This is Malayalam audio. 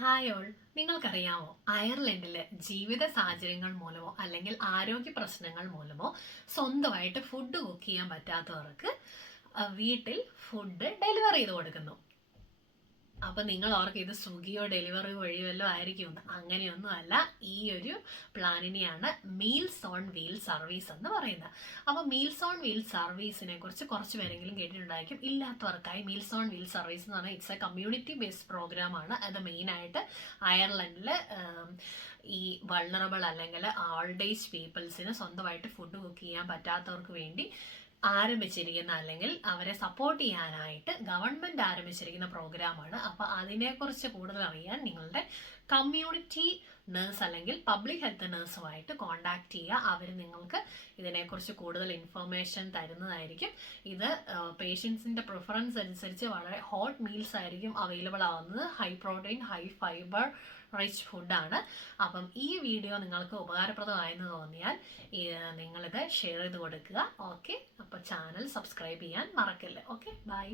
Hi all. നിങ്ങൾക്കറിയാമോ, അയർലൻഡിലെ ജീവിത സാഹചര്യങ്ങൾ മൂലമോ അല്ലെങ്കിൽ ആരോഗ്യ പ്രശ്നങ്ങൾ മൂലമോ സ്വന്തമായിട്ട് ഫുഡ് കുക്ക് ചെയ്യാൻ പറ്റാത്തവർക്ക് വീട്ടിൽ ഫുഡ് ഡെലിവറി ചെയ്ത് കൊടുക്കുന്നു. അപ്പം നിങ്ങൾ ഓർക്കും ഇത് സ്വിഗ്ഗിയോ ഡെലിവറി വഴിയോ വല്ലതും ആയിരിക്കുമെന്ന്. അങ്ങനെയൊന്നും അല്ല. ഈ ഒരു പ്ലാനിനെയാണ് മീൽസ് ഓൺ വീൽ സർവീസ് എന്ന് പറയുന്നത്. അപ്പോൾ മീൽസ് ഓൺ വീൽ സർവീസിനെ കുറിച്ച് കുറച്ച് പേരെങ്കിലും കേട്ടിട്ടുണ്ടായിരിക്കും. ഇല്ലാത്തവർക്കായി മീൽസ് ഓൺ വീൽ സർവീസ് എന്ന് പറഞ്ഞാൽ ഇറ്റ്സ് എ കമ്മ്യൂണിറ്റി ബേസ്ഡ് പ്രോഗ്രാമാണ്. അത് മെയിനായിട്ട് അയർലൻഡിൽ ഈ വൾണറബിൾ അല്ലെങ്കിൽ ഓൾഡ് ഏജ് പീപ്പിൾസിന് സ്വന്തമായിട്ട് ഫുഡ് കുക്ക് ചെയ്യാൻ പറ്റാത്തവർക്ക് വേണ്ടി ആരംഭിച്ചിരിക്കുന്ന അല്ലെങ്കിൽ അവരെ സപ്പോർട്ട് ചെയ്യാനായിട്ട് ഗവൺമെൻറ് ആരംഭിച്ചിരിക്കുന്ന പ്രോഗ്രാമാണ്. അപ്പോൾ അതിനെക്കുറിച്ച് കൂടുതൽ അറിയാൻ നിങ്ങളുടെ കമ്മ്യൂണിറ്റി നേഴ്സ് അല്ലെങ്കിൽ പബ്ലിക് ഹെൽത്ത് നേഴ്സുമായിട്ട് കോൺടാക്ട് ചെയ്യുക. അവർ നിങ്ങൾക്ക് ഇതിനെക്കുറിച്ച് കൂടുതൽ ഇൻഫർമേഷൻ തരുന്നതായിരിക്കും. ഇത് പേഷ്യൻസിൻ്റെ പ്രിഫറൻസ് അനുസരിച്ച് വളരെ ഹോട്ട് മീൽസ് ആയിരിക്കും അവൈലബിൾ ആവുന്നത്. High protein, high fibre rich ഫുഡാണ്. അപ്പം ഈ വീഡിയോ നിങ്ങൾക്ക് ഉപകാരപ്രദമായെന്ന് തോന്നിയാൽ നിങ്ങളിത് ഷെയർ ചെയ്ത് കൊടുക്കുക. ഓക്കെ, അപ്പോൾ ചാനൽ സബ്സ്ക്രൈബ് ചെയ്യാൻ മറക്കല്ലേ. Okay, by.